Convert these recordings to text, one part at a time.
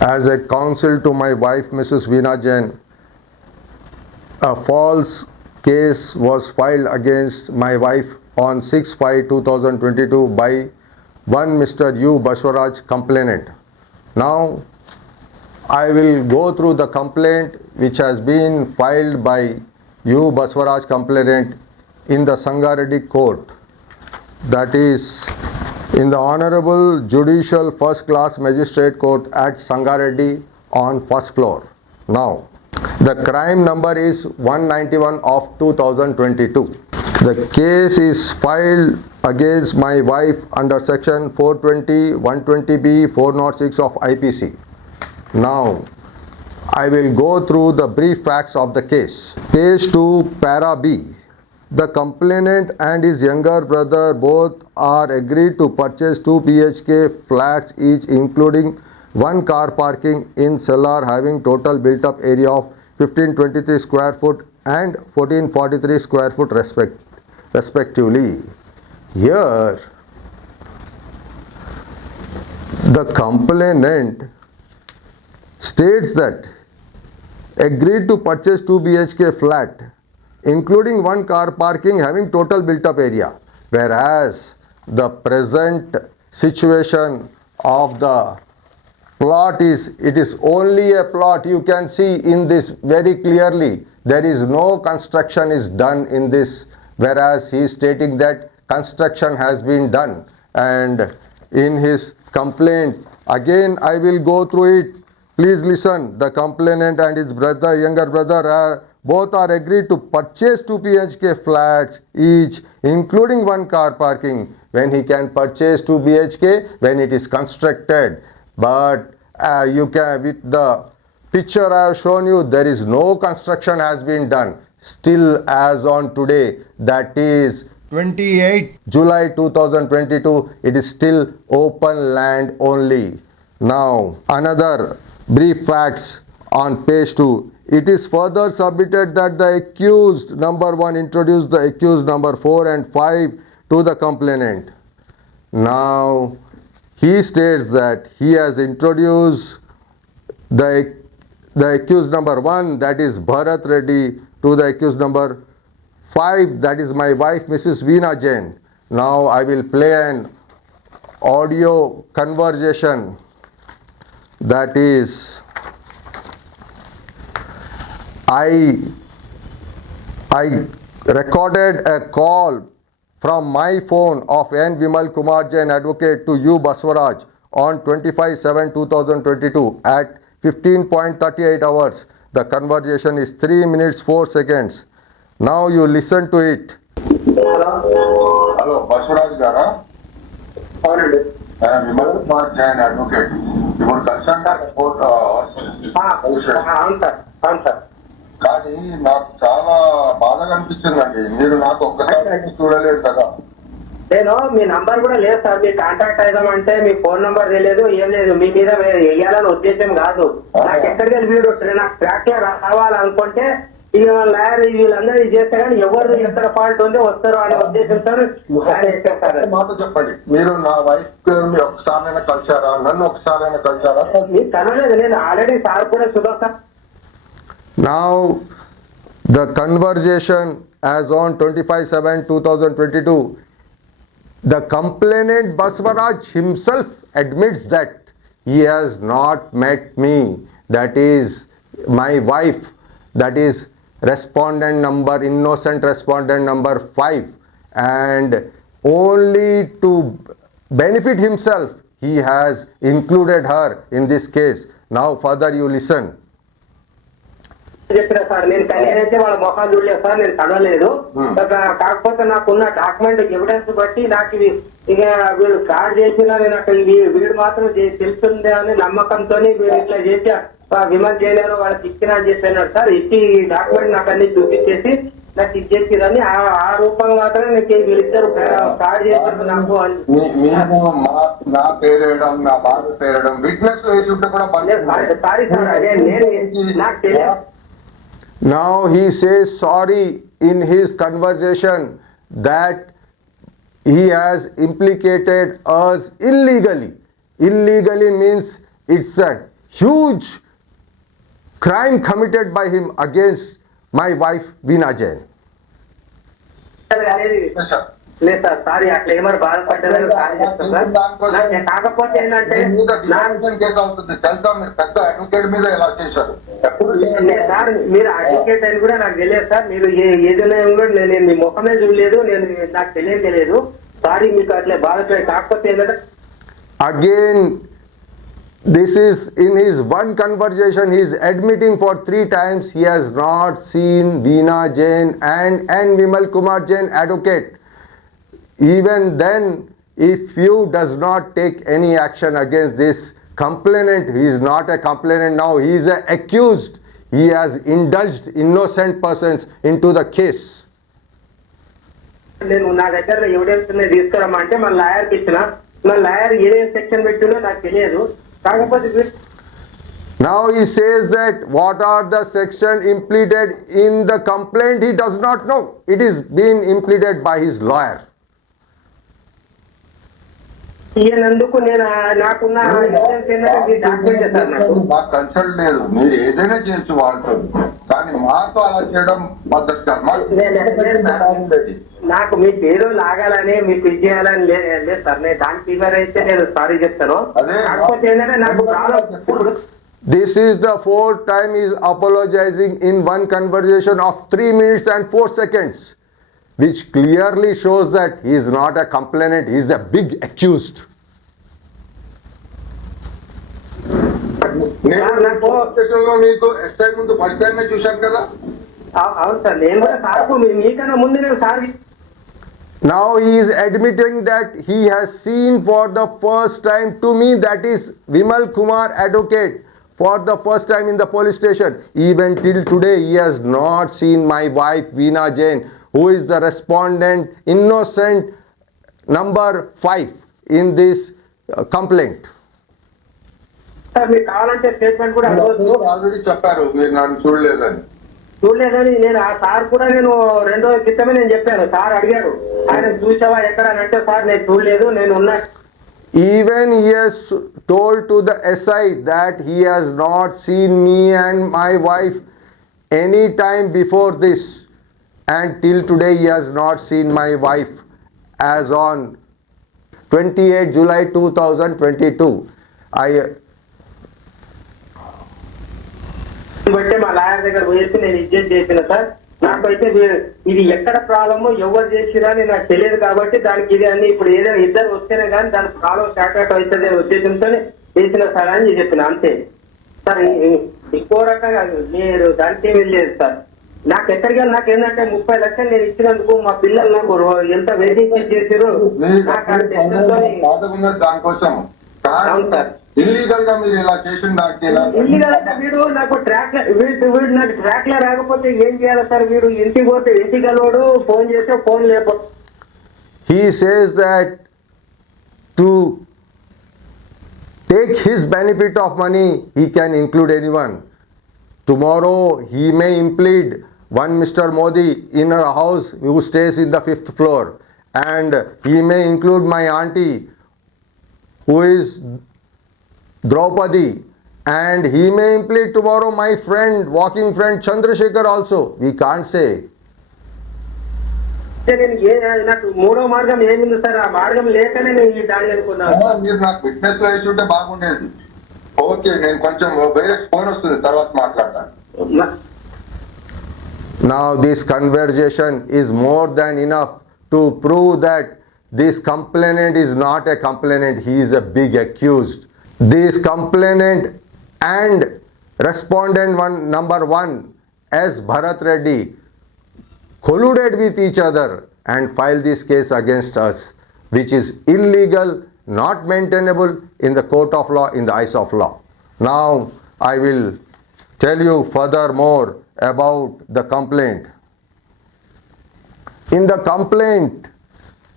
As a counsel to my wife, Mrs. Veena Jain, a false case was filed against my wife on 6/5/2022 by one Mr. U. Baswaraj, complainant. Now, I will go through the complaint which has been filed by U. Baswaraj, complainant, in the Sangareddy court, that is in the Honorable Judicial First Class Magistrate Court at Sangareddy on first floor. Now, the crime number is 191 of 2022. The case is filed against my wife under section 420, 120B, 406 of IPC. Now, I will go through the brief facts of the case. Page 2, para B. The complainant and his younger brother both are agreed to purchase 2 BHK flats each, including one car parking in cellar having total built up area of 1523 square foot and 1443 square foot respectively. Here, the complainant states that agreed to purchase 2 BHK flat including one car parking having total built up area, whereas the present situation of the plot is, it is only a plot. You can see in this very clearly there is no construction is done in this, whereas he is stating that construction has been done. And in his complaint, again I will go through it. Please listen. The complainant and his brother, younger brother, both are agreed to purchase 2 BHK flats each, including one car parking, when he can purchase 2 BHK when it is constructed. But you can, with the picture I have shown you, there is no construction has been done. Still, as on today, that is 28 July 2022, it is still open land only. Now, another brief facts on page 2. It is further submitted that the accused number 1 introduced the accused number 4 and 5 to the complainant. Now, he states that he has introduced the accused number 1, that is Bharat Reddy, to the accused number 5, that is my wife, Mrs. Veena Jain. Now, I will play an audio conversation, that is, I recorded a call from my phone of N. Vimal Kumar Jain, advocate, to U. Baswaraj on 25/7/2022 at 15.38 hours. The conversation is 3 minutes 4 seconds. Now you listen to it. Hello, Baswaraj Gara. Vimal Kumar Jain, advocate. You would consent that court. కానీ నాకు చాలా బాధగా అనిపించిందండి. మీరు నాకు ఒక్కసారి చూడలేదు కదా. నేను మీ నంబర్ కూడా లేదు సార్. మీ కాంటాక్ట్ అయిదామంటే మీ ఫోన్ నంబర్ తెలియదు, ఏం లేదు. మీ మీద వేయాలని ఉద్దేశం కాదు. నాకు ఎక్కడికి వీడు నాకు ట్రాక్ లో రావాలనుకుంటే లాయర్ వీళ్ళందరూ ఇది చేస్తే కానీ ఎవరు ఎక్కడ ఫాల్ట్ ఉంది వస్తారు అనే ఉద్దేశంతో మాతో చెప్పండి. మీరు నా వైఫ్ ఒకసారైనా కలిసారా? నన్ను ఒకసారైనా కలిసారా? మీకు కలవలేదు. నేను ఆల్రెడీ సార్ కూడా Sudhakar. Now, the conversation as on 25/7/2022, the complainant Baswaraj himself admits that he has not met me, that is my wife, that is respondent number, innocent respondent number 5, and only to benefit himself he has included her in this case. Now further you listen. చెప్పిన sir నేను నేనైతే వాళ్ళ మొఖాలు చూడలేదు sir, నేను చదవలేదు. కాకపోతే నాకున్న డాక్యుమెంట్ ఎవిడెన్స్ బట్టి నాకు ఇక వీళ్ళు ఫ్రాడ్ చేసినా నేను అక్కడ వీడు మాత్రం తెలుస్తుంది అని నమ్మకంతో వీళ్ళు ఇట్లా చేసి విమల్ జైన్ వాళ్ళకి ఇచ్చిన అని చెప్పినాడు సార్. ఇచ్చి డాక్యుమెంట్ నాకు అన్ని చూపించేసి నాకు ఇచ్చేసిరని ఆ రూపంగా మాత్రం నీకు వీళ్ళిద్దరు ఫ్రాడ్ చేశారు నాకు నా పేరేయడం, నా బాధ పేరడం, విట్నెస్ సారీ సార్, అదే నేను నాకు తెలియదు. Now he says sorry in his conversation that he has implicated us illegally. Illegally means huge crime committed by him against my wife Veena Jain. Sir లేదు సార్ సారీ అట్లా ఏమైనా బాధపడ్డారని sorry చెప్తాను sir కాకపోతే ఏంటంటే కేసు అవుతుంది తెలుసా, మీరు పెద్ద అడ్వకేట్ మీద ఎలా చేశారు? ఎప్పుడు సార్ మీరు అడ్వకేట్ అని కూడా నాకు తెలియదు సార్. మీరు ఏదైనా కూడా నేను మీ ముఖమే చూడలేదు, నేను నాకు తెలియదు. సారీ మీకు అట్లా బాధపడే. కాకపోతే ఏంటంటే Again, this is in his one conversation, he is admitting for 3 times he has not seen Veena Jain and Vimal Kumar Jain advocate. Even then, if you does not take any action against this complainant, he is not a complainant now, he is an accused. He has indulged innocent persons into the case. నేను నా దగ్గర evidence తీసుకురమ్మంటే మన లాయర్కి ఇచ్చిన, మన lawyer ఏదేం section పెట్టిందో నాకు తెలియదు. కాకపోతే Now he says that what are the section implemented in the complaint, he does not know. It is being implemented by his lawyer. ఈయనందుకు నేను నాకున్న ఎవిడెన్స్ ఏంటంటే డాక్యుమెంట్ సార్ నాకు మాకు కన్సల్ట్ లేదు, మీరు ఏదైనా చేసి వాళ్ళతో, కానీ మాతో అలా చేయడం పద్ధతి కాదు. నాకు మీ పేరు లాగాలని మీకు ఇది చేయాలని లేదు సార్. నేను దానికి ఫీవర్ అయితే నేను సారీ చెప్తాను. కాకపోతే ఏంటంటే నాకు problem. This is the 4th time he is apologizing in one conversation of 3 minutes and 4 seconds, which clearly shows that he is not a complainant, he is a big accused. మీకు SI ముందు first టైమే చూశాను కదా. అవును sir, నేను కూడా సార్కు మీకన్నా ముందు నేను sir. Now he is admitting that he has seen for the first time to me, that is Vimal Kumar advocate, for the first time in the police station. Even till today he has not seen my wife Veena Jain, who is the respondent innocent number 5 in this complaint. Sir మీకు కావాలంటే statement కూడా అడగవచ్చు. Already చెప్పారు మీరు నన్ను చూడలేదని. చూడలేదని నేను ఆ సార్ కూడా నేను 2 రోజుల క్రితమే నేను చెప్పాను. సార్ అడిగారు, ఆయన చూసావా ఎక్కడ అని అంటే, సార్ నేను చూడలేదు, నేను ఉన్నా. Even he has told to the SI that he has not seen me and my wife any time before this, and till today he has not seen my wife as on 28 July 2022. బట్టే మా lawyer దగ్గర పోయేసి నేను ఇజ్జత్ చేసిన sir. నాకైతే ఇది ఎక్కడ ప్రాబ్లమ్ ఎవరు చేసిరా అని నాకు తెలియదు. కాబట్టి దానికి ఇది అన్ని ఇప్పుడు ఏదైనా ఇద్దరు వస్తేనే కానీ దానికి ప్రాబ్లం స్టార్ట్ అవుతుంది అనే ఉద్దేశంతో చేసిన సార్ అని చెప్పిన, అంతే సార్. ఇంకో రకంగా మీరు దానికి వెళ్ళలేదు సార్. నాకు ఎక్కడికి వెళ్ళి నాకు ఏంటంటే 30 లక్షలు నేను ఇచ్చినందుకు మా పిల్లలు నాకు ఎంత వెయిటింగ్ చేసారు దానికోసం. అవును సార్, ఇల్లీగల్ గా మీరు ఇలా చేసిన దానికి ఇల్లీగల్ అంటే వీడు నాకు వీడు నాకు ట్రాక్ లో రాకపోతే ఏం చేయాలి సార్? వీడు ఇంటికి పోతే ఇంటికి వెళ్ళాడు, ఫోన్ చేస్తే ఫోన్ లేకపో. He says that to take his benefit of money, he can include anyone. Tomorrow he may implead one Mr. Modi in a house who stays in the 5th floor, and he may include my auntie who is Draupadi, and he may implead tomorrow my friend, walking friend Chandrasekhar also. We can't say. నేను నాకు 3వ మార్గం ఏమింది sir? ఆ మార్గం లేకనే నేను ఈ దాడి అనుకున్నాను. మీరు నాకు విట్నెస్ వేసి ఉంటే బాగుండేది. ఓకే, నేను కొంచెం వేరే ఫోన్ వస్తుంది, తర్వాత మాట్లాడతాను. Now this conversation is more than enough to prove that this complainant is not a complainant, he is a big accused. This complainant and respondent number 1 as Bharat Reddy colluded with each other and filed this case against us, which is illegal, not maintainable in the court of law, in the eyes of law. Now I will tell you further more about the complaint. In the complaint,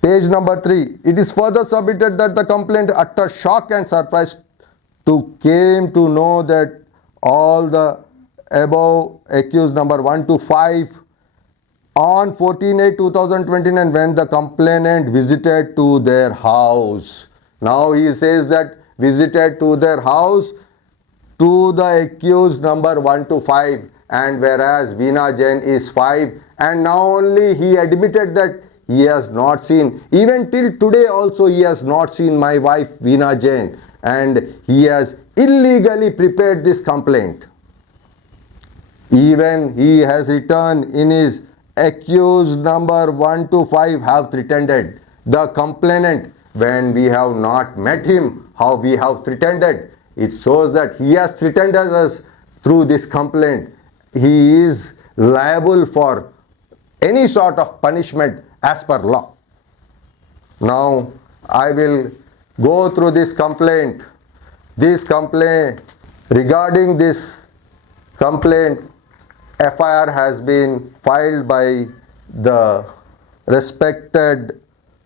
page number 3, it is further submitted that the complainant utter shock and surprise came to know that all the above accused number 1 to 5 on 14/8/2029 when the complainant visited to their house. Now he says that visited to their house to the accused number 1 to 5, and whereas Veena Jain is 5, and now only he admitted that he has not seen, even till today also he has not seen my wife Veena Jain, and he has illegally prepared this complaint. Even he has written in his accused number 1 to 5 have threatened the complainant when we have not met him, how we have threatened. It shows that he has threatened us through this complaint. He is liable for any sort of punishment as per law. Now I will go through this complaint. This complaint, regarding this complaint, FIR has been filed by the respected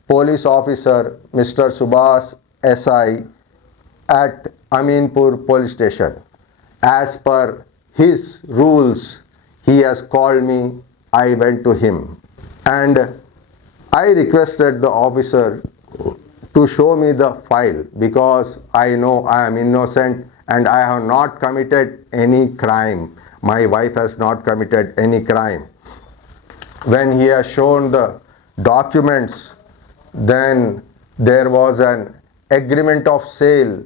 police officer Mr. Subhas SI at Aminpur police station. As per his rules, he has called me. I went to him and I requested the officer to show me the file, because I know I am innocent and I have not committed any crime. My wife has not committed any crime. When he has shown the documents, then there was an agreement of sale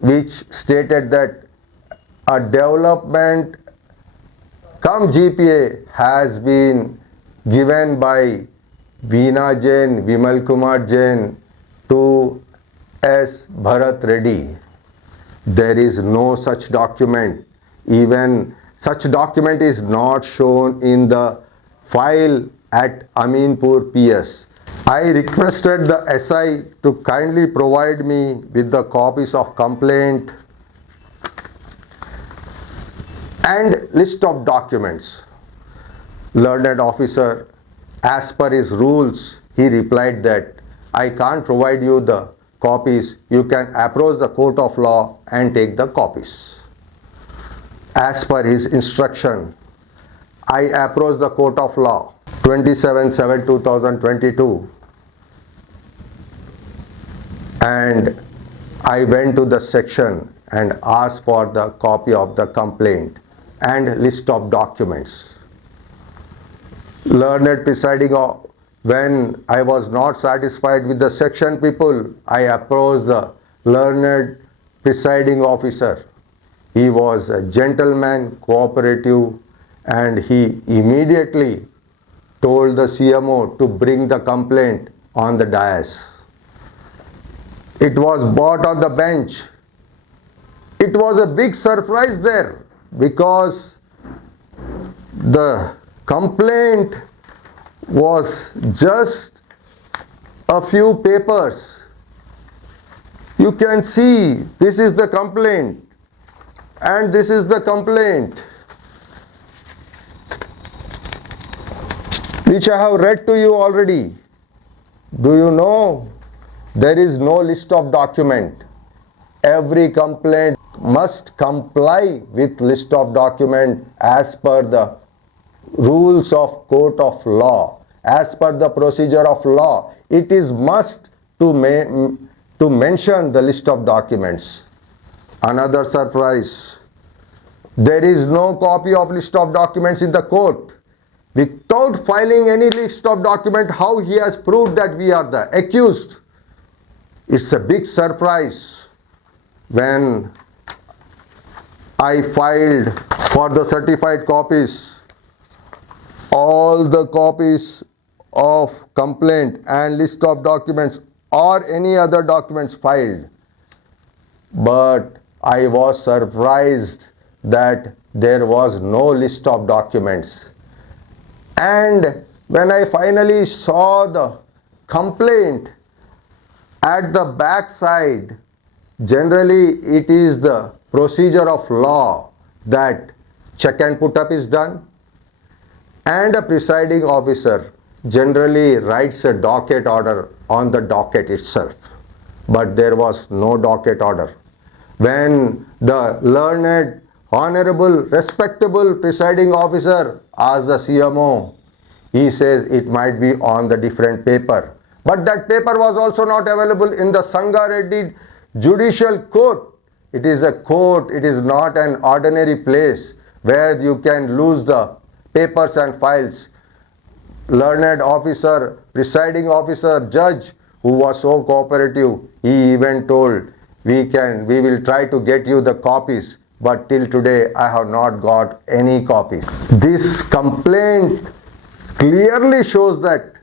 which stated that a development cum GPA has been given by Veena Jain, Vimal Kumar Jain to S. Bharat Reddy. There is no such document. Even such document is not shown in the file at Aminpur PS. I requested the SI to kindly provide me with the copies of complaint and list of documents. Learned officer, as per his rules, he replied that I can't provide you the copies. You can approach the court of law and take the copies. As per his instruction, I approached the court of law 27/7/2022 and I went to the section and asked for the copy of the complaint and list of documents. Learned presiding, when I was not satisfied with the section people, I approached the learned presiding officer. He was a gentleman, cooperative, and he immediately told the CMO to bring the complaint on the dais. It was brought on the bench. It was a big surprise there because the complaint was just a few papers. You can see this is the complaint and this is the complaint which I have read to you already. Do you know there is no list of document? Every complaint must comply with list of document as per the rules of court of law, as per the procedure of law. It is must to mention the list of documents. Another surprise, there is no copy of list of documents in the court. Without filing any list of document, how he has proved that we are the accused? It's a big surprise. When I filed for the certified copies, all the copies of complaint and list of documents or any other documents filed, but I was surprised that there was no list of documents. And when I finally saw the complaint at the back side, generally it is the procedure of law that check and put up is done, and a presiding officer generally writes a docket order on the docket itself. But there was no docket order. When the learned, honorable, respectable presiding officer asked the CMO, he says it might be on the different paper. But that paper was also not available in the Sangha Reddy Judicial Court. it is a court, it is not an ordinary place where you can lose the papers and files. Learned officer, presiding officer, judge who was so cooperative, he even told, we will try to get you the copies, but till today I have not got any copies. This complaint clearly shows that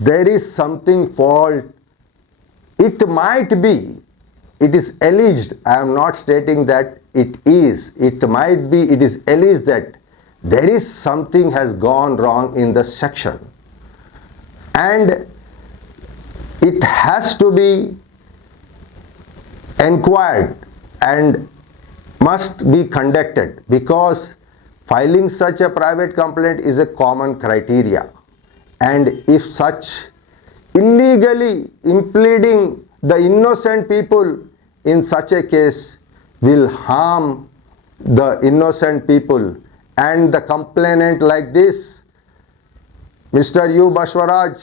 there is something fault. It might be, it is alleged, I am not stating that it is, it might be, it is alleged that there is something has gone wrong in the section, and it has to be inquired and must be conducted, because filing such a private complaint is a common criteria, and if such illegally impleading the innocent people in such a case will harm the innocent people, and the complainant like this, Mr. U. Baswaraj,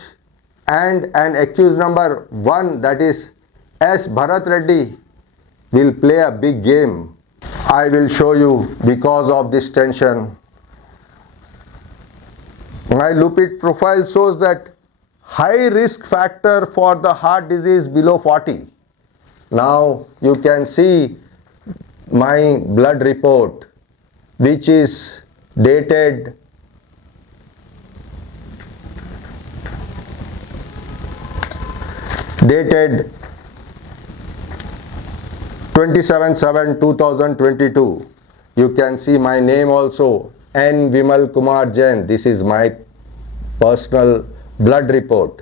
and an accused number 1, that is S. Bharat Reddy, will play a big game. I will show you, because of this tension. My lipid profile shows that high risk factor for the heart disease below 40. Now you can see my blood report, which is dated dated 27/7/2022. You can see my name also, N. Vimal Kumar Jain. This is my personal blood report.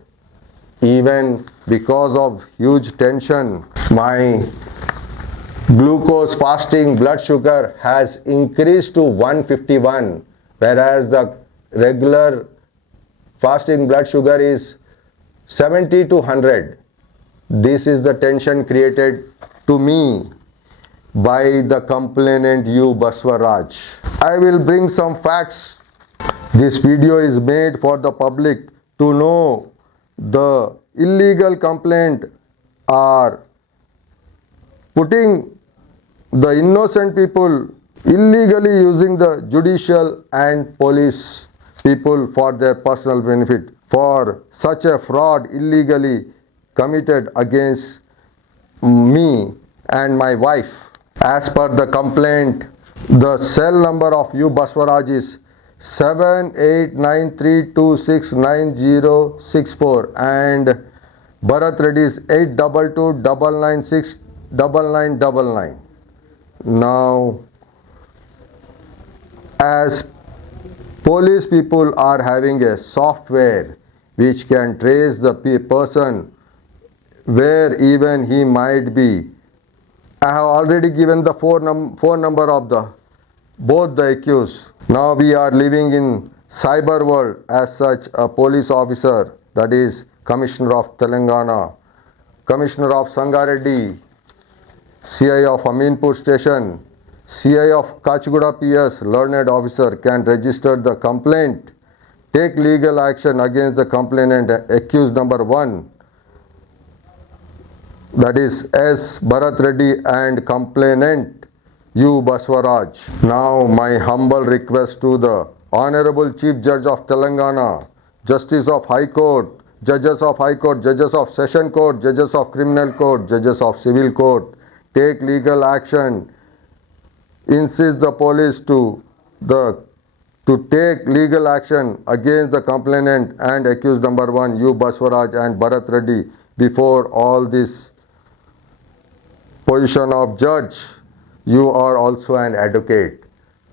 Even because of huge tension, my glucose fasting blood sugar has increased to 151, whereas the regular fasting blood sugar is 70 to 100. This is the tension created to me by the complainant U. Baswaraj. I will bring some facts. This video is made for the public to know the illegal complaint are putting the innocent people illegally using the judicial and police people for their personal benefit, for such a fraud illegally committed against me and my wife. As per the complaint, the cell number of U. Baswaraj is 7893269064 and Bharat Reddy is 8229969999. Now, as police people are having a software which can trace the person where even he might be. I have already given the phone number of both the accused. Now we are living in cyber world. As such, a police officer, that is Commissioner of Telangana, Commissioner of Sangareddy, CI of Aminpur Station, CI of Kachiguda PS, learned officer, can register the complaint, take legal action against the complainant, accused number 1, that is S. Bharat Reddy, and complainant U. Baswaraj. Now my humble request to the Honorable Chief Judge of Telangana, Justice of High Court, Judges of High Court, Judges of Session Court, Judges of Criminal Court, Judges of Civil Court, take legal action, insist the police to take legal action against the complainant and accused number 1, U. Baswaraj and Bharat Reddy, before all this position of judge. You are also an advocate.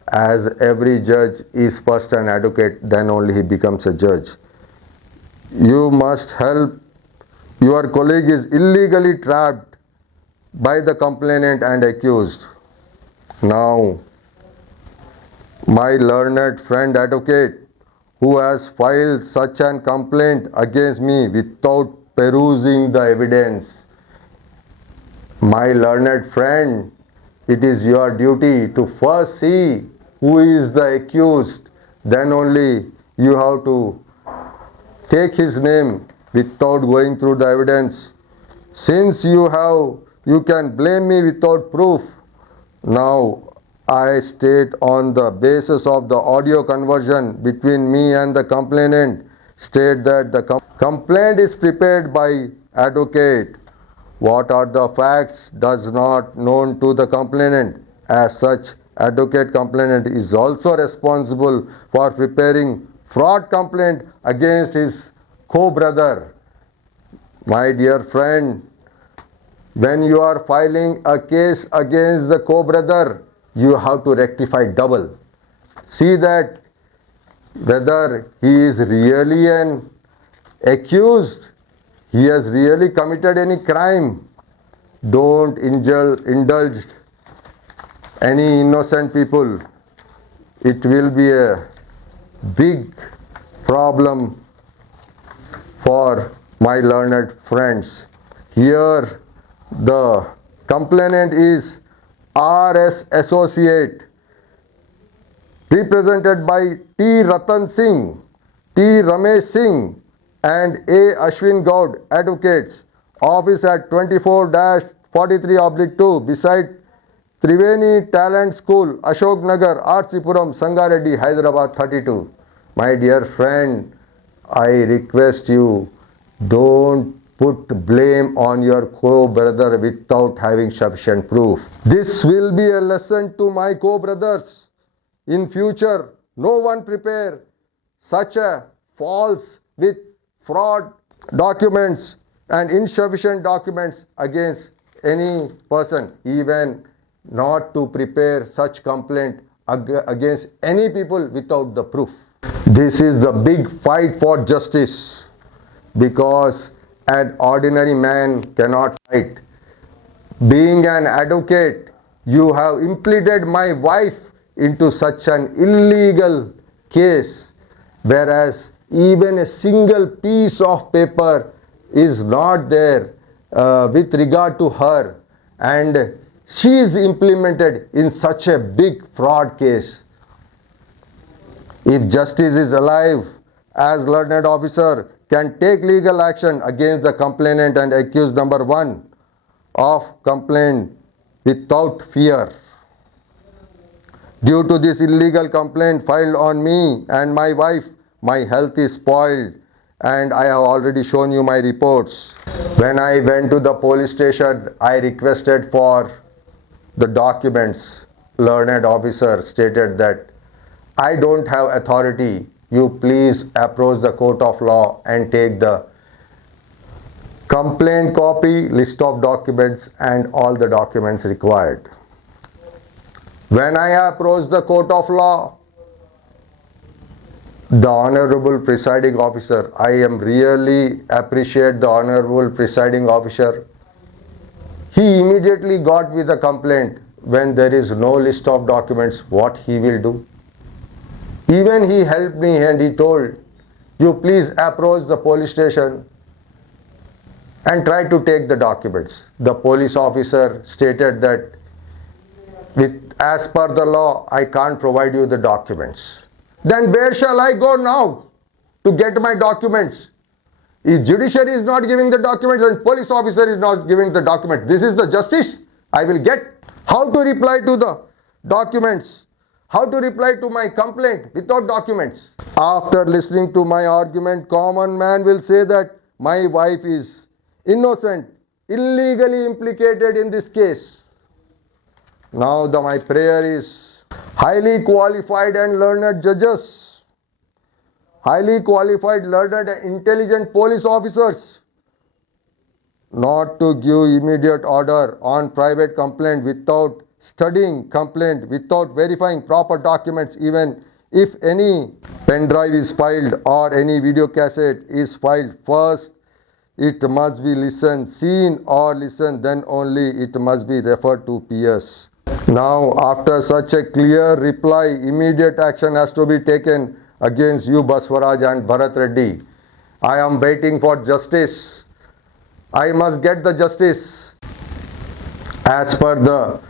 As every judge is first an advocate, then only he becomes a judge. You must help. Your colleague is illegally trapped by the complainant and accused. Now, my learned friend advocate who has filed such an complaint against me without perusing the evidence, my learned friend, it is your duty to first see who is the accused, then only you have to take his name without going through the evidence. Since you can blame me without proof, Now I state on the basis of the audio conversion between me and the complainant state that the complaint is prepared by advocate. What are the facts does not known to the complainant. As such, advocate complainant is also responsible for preparing fraud complaint against his co-brother. My dear friend, when you are filing a case against the co-brother, you have to rectify double. See that whether he is really an accused, he has really committed any crime. Don't indulge any innocent people. It will be a big problem for my learned friends. Here the complainant is RS Associate, represented by T. Ratan Singh, T. Ramesh Singh and A. Ashwin Gaud, advocates, office at 24-43/2 beside Triveni Talent School, Ashok Nagar, Arsipuram, Sangareddy, Hyderabad 32. My dear friend, I request you, don't put blame on your co-brother without having sufficient proof. This will be a lesson to my co-brothers. In future, no one prepare such a false with fraud documents and insufficient documents against any person, even not to prepare such complaint against any people without the proof. This is the big fight for justice, because an ordinary man cannot fight. Being an advocate, you have implicated my wife into such an illegal case, whereas even a single piece of paper is not there with regard to her, and she is implemented in such a big fraud case. If justice is alive, as learned officer can take legal action against the complainant and accused number 1 of complaint without fear. Due to this illegal complaint filed on me and my wife, my health is spoiled, and I have already shown you my reports. When I went to the police station, I requested for the documents. Learned officer stated that I don't have authority. You please approach the court of law and take the complaint copy, list of documents and all the documents required. When I approached the court of law, the Honorable Presiding Officer, I am really appreciate the Honorable Presiding Officer. He immediately got with the complaint. When there is no list of documents, what he will do? Even he helped me and he told, you please approach the police station and try to take the documents. The police officer stated that as per the law, I can't provide you the documents. Then where shall I go now to get my documents? If judiciary is not giving the documents and police officer is not giving the documents, this is the justice I will get. How to reply to the documents? How to reply to my complaint without documents? After listening to my argument, common man will say that my wife is innocent, illegally implicated in this case. Now my prayer is highly qualified and learned judges, highly qualified, learned and intelligent police officers, not to give immediate order on private complaint without studying complaint, without verifying proper documents. Even if any pen drive is filed or any video cassette is filed, first it must be listened, seen or listened, then only it must be referred to PS. Now after such a clear reply, immediate action has to be taken against you Baswaraj and Bharat Reddy. I am waiting for justice. I must get the justice. As per the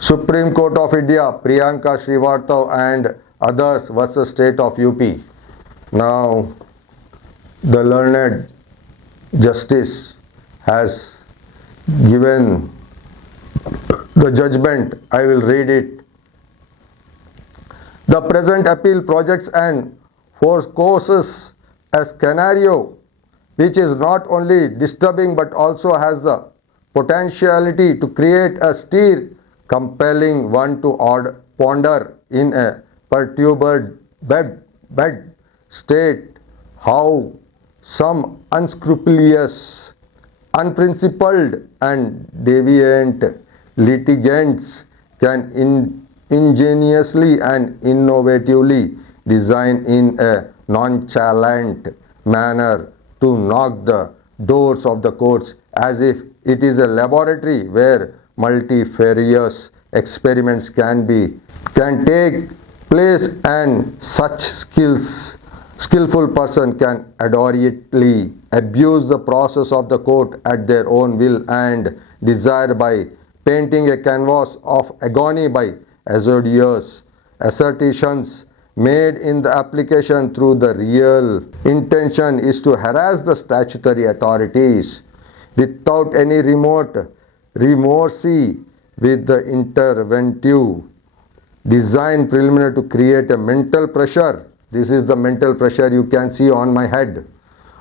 Supreme Court of India, Priyanka Srivastav and others versus State of UP. Now the learned justice has given the judgment. I will read it. The present appeal projects and forecasts a scenario which is not only disturbing but also has the potentiality to create a stir compelling one to ponder in a perturbed bed state how some unscrupulous, unprincipled and deviant litigants can ingeniously and innovatively design in a nonchalant manner to knock the doors of the courts as if it is a laboratory where multifarious experiments can take place and such skillful person can adroitly abuse the process of the court at their own will and desire by painting a canvas of agony by hazardous assertions made in the application through the real intention is to harass the statutory authorities without any remote remorse with the interventive design preliminary to create a mental pressure. This is the mental pressure you can see on my head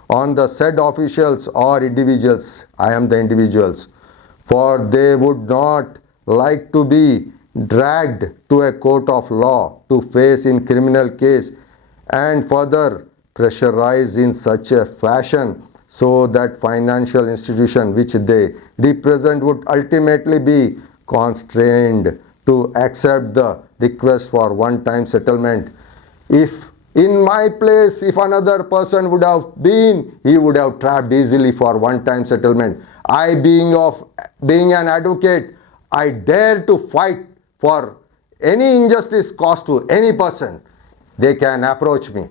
on the said officials or individuals. I am the individuals, for they would not like to be dragged to a court of law to face in criminal case and further pressurized in such a fashion so that financial institution which they represent would ultimately be constrained to accept the request for one-time settlement. If in my place, if another person would have been, he would have trapped easily for one-time settlement. I being an advocate, I dare to fight for any injustice caused to any person. They can approach me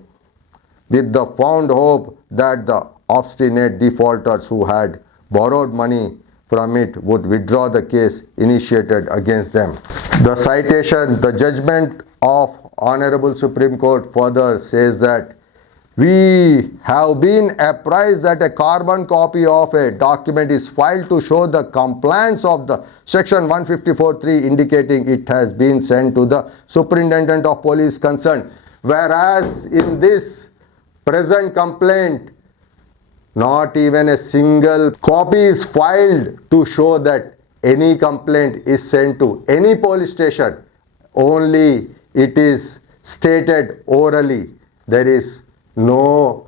with the fond hope that the obstinate defaulters who had borrowed money from it would withdraw the case initiated against them. The citation, the judgment of Honorable Supreme Court further says that we have been apprised that a carbon copy of a document is filed to show the compliance of the section 154(3) indicating it has been sent to the superintendent of police concerned, whereas in this present complaint not even a single copy is filed to show that any complaint is sent to any police station. Only it is stated orally. There is no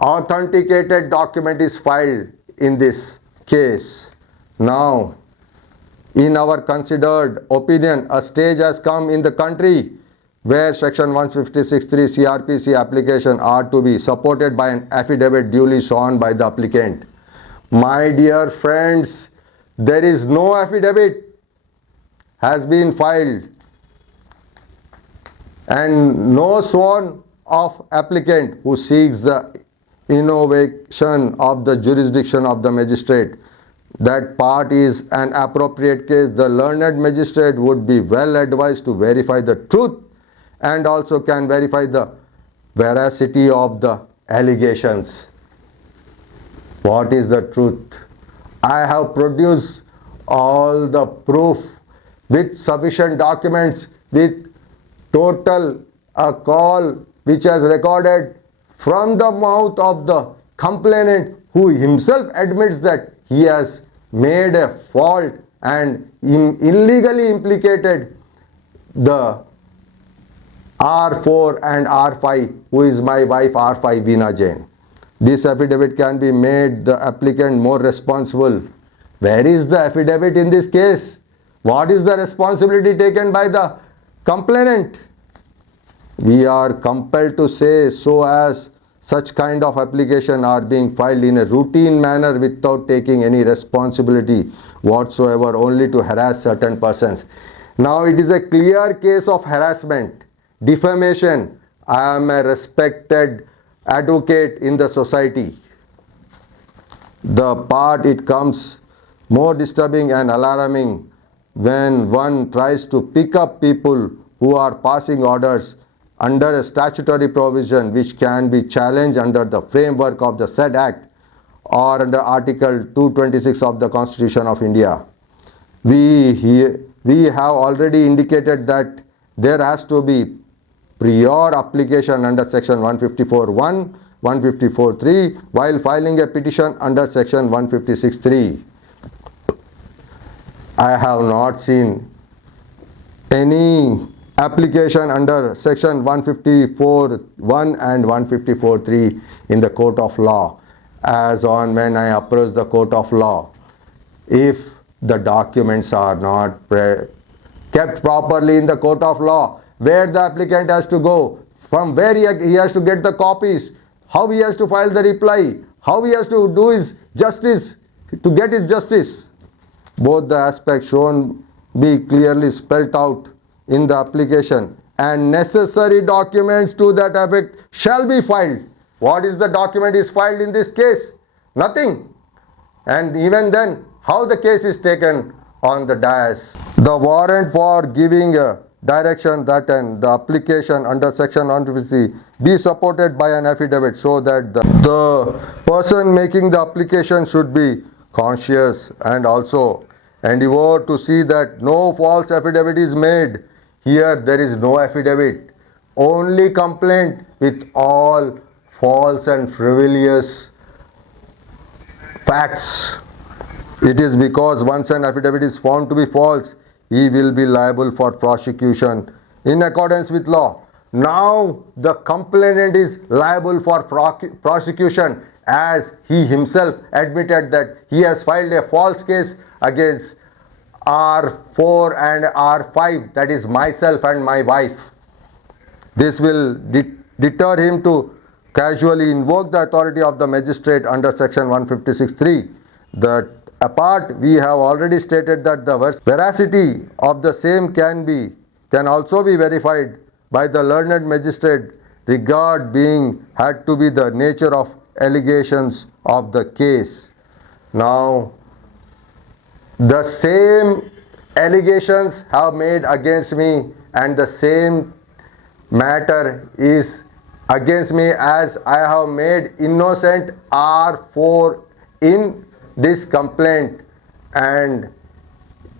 authenticated document is filed in this case. Now, in our considered opinion, a stage has come in the country where section 156(3) CRPC application are to be supported by an affidavit duly sworn by the applicant. My dear friends, there is no affidavit has been filed and no sworn of applicant who seeks the innovation of the jurisdiction of the magistrate. That part is an appropriate case. The learned magistrate would be well advised to verify the truth and also can verify the veracity of the allegations. What is the truth? I have produced all the proof with sufficient documents, with total a call which has recorded from the mouth of the complainant, who himself admits that he has made a fault and illegally implicated the R4 and R5, who is my wife R5 Veena Jain. This affidavit can be made the applicant more responsible. Where is the affidavit in this case? What is the responsibility taken by the complainant? We are compelled to say so as such kind of application are being filed in a routine manner without taking any responsibility whatsoever, only to harass certain persons. Now it is a clear case of harassment, defamation. I am a respected advocate in the society. The part it comes more disturbing and alarming when one tries to pick up people who are passing orders under a statutory provision which can be challenged under the framework of the said Act or under Article 226 of the Constitution of India. we have already indicated that there has to be prior application under section 154(1), 154(3) while filing a petition under section 156(3). I have not seen any application under section 154(1) and 154(3) in the court of law. As on when I approach the court of law, if the documents are not kept properly in the court of law, where the applicant has to go, from where he has to get the copies, how he has to file the reply, how he has to do his justice, to get his justice. Both the aspects shown be clearly spelt out in the application, and necessary documents to that effect shall be filed. What is the document is filed in this case? Nothing. And even then, how the case is taken on the dais. The warrant for giving a direction that the application under section 150 be supported by an affidavit, so that the person making the application should be conscious and also endeavor to see that no false affidavit is made. Here there is no affidavit, only complaint with all false and frivolous facts. It is because once an affidavit is found to be false, he will be liable for prosecution in accordance with law. Now the complainant is liable for prosecution, as he himself admitted that he has filed a false case against R4 and R5, that is myself and my wife. This will deter him to casually invoke the authority of the magistrate under section 156(3). That apart, we have already stated that the veracity of the same can also be verified by the learned magistrate, regard being had to be the nature of allegations of the case. Now, the same allegations have made against me, and the same matter is against me as I have made innocent R4 in this complaint, and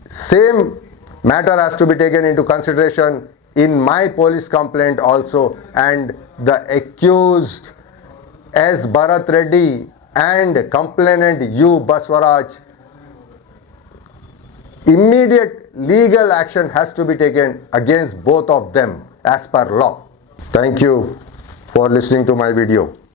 same matter has to be taken into consideration in my police complaint also, and the accused S. Bharat Reddy and complainant U. Baswaraj, immediate legal action has to be taken against both of them as per law. Thank you for listening to my video.